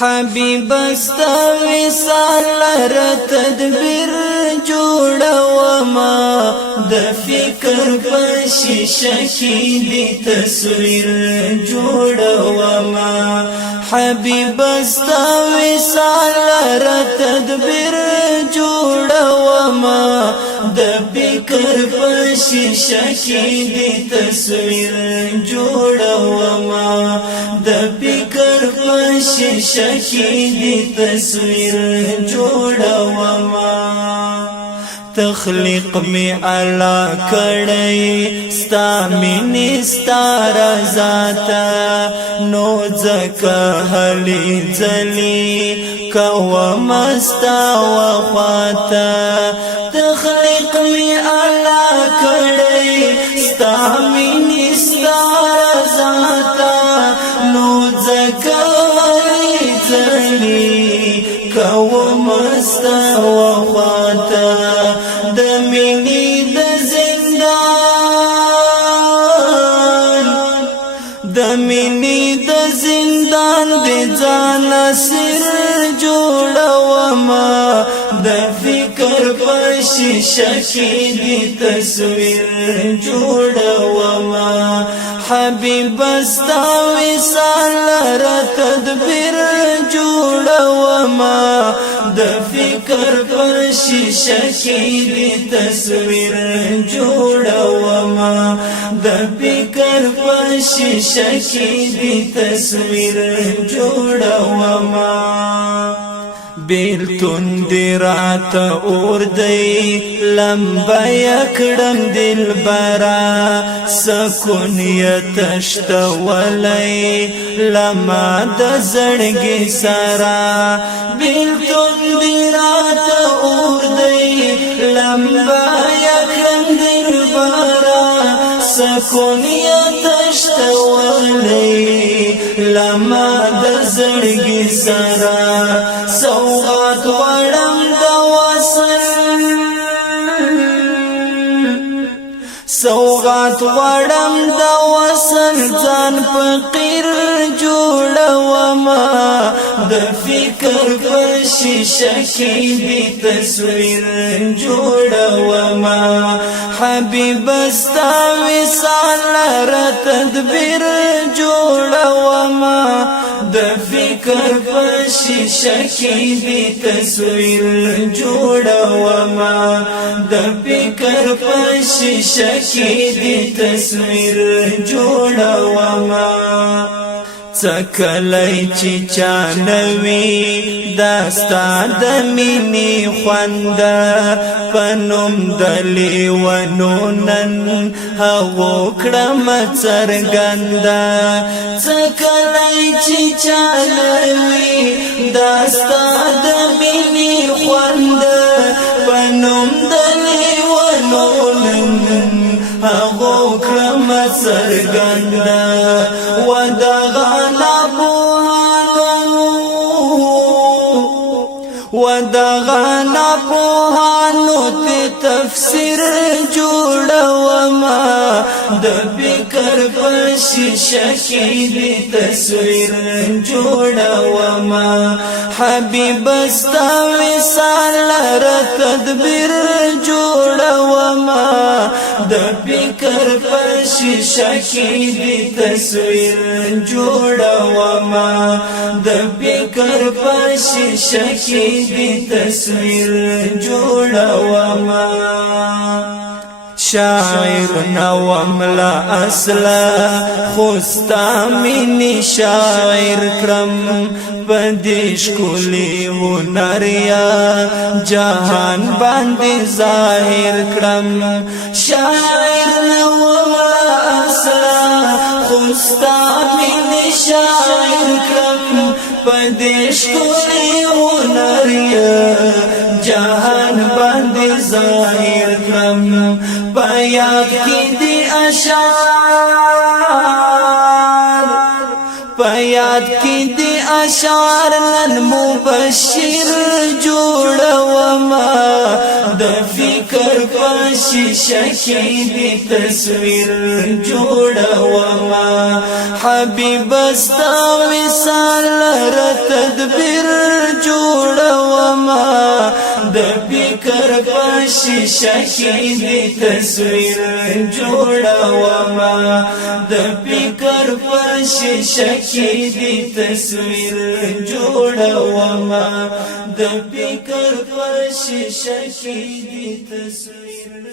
حبیب استا وصال لره تدبیر جوړوما د فکر په شیشه کې دی تصویر جوړوما حبیب استا وصال لره تدبیر جوړوما د فکر په شیشه کې دی تصویر جوړوما د فکر په شیشه کې دی تصویر جوړوما تخلیق می الله کړی ستا مینې ستا رضاته نو ځکه هلې ځلې کوم ستا وفاته تخلیق می الله کړی ستا مینې ستا رضاته نو ځکه هلې ځلې کوم ستا وفاته د مینې د زندان د مینې د زندان د ځان سر جوړوما د فکر په شیشه کې دی تصویر جوړوما حبیب استا وصال لره تدبیر جوړوما د فکر په شیشه کې دی تصویر جوړوما د فکر په شیشه کې دی تصویر جوړوما بیلتون دی رات اور دی لمبا یکڑم دل برا سکون یتشت ولی لما د زړګي سرا بیلتون دی رات اور دی لمبا یکڑم دل برا سکون یتشت ولی لما د زړګي سرا سوغات وړم د وصل سوغات وړم د وصل ځان فقیر جوړوما د فکر په شیشه کې دی تصویر جوړوما حبیب استا وصال لره تدبیر جوړوما د فکر په شیشه کې دی تصویر جوړوما د فکر په شیشه کې دی تصویر جوړوما څکلای چې چانوي داستا د مینې خوند پنوم د لیوانونن هغو کړم څرګند څکلای چې چانوي داستا د مینې خوند پنوم د لیوانونن هغو کړم څرګند ودغنا پوهانو ته تفسیر جوړوما د فکر په شیشه کې دی تصویر جوړوما حبیب استا وصال لره تدبیر جوړوما د فکر په شیشه کې دی تصویر جوړوما د فکر په شیشه کې دی تصویر جوړوما شاعر نوم لا اصلا خوستا منی شاعر کرم پدیش کلی هنریا جهان باندې ظاهر کرم شاعر نوم لا اصلا خوستا منی شاعر کرم پدیش کلی هنریا جهان باندې ظاهر کرم پیاد کی دی اشعار پیاد کی دی اشعار نن مبشر جوړوما د فکر په شیشه کې دی تصویر جوړوما حبیب استا وصال را تدبیر جوړوما د فکر په شیشه کې دی تصویر جوړوما د فکر په شیشه کې دی تصویر جوړوما د فکر په شیشه کې دی تصویر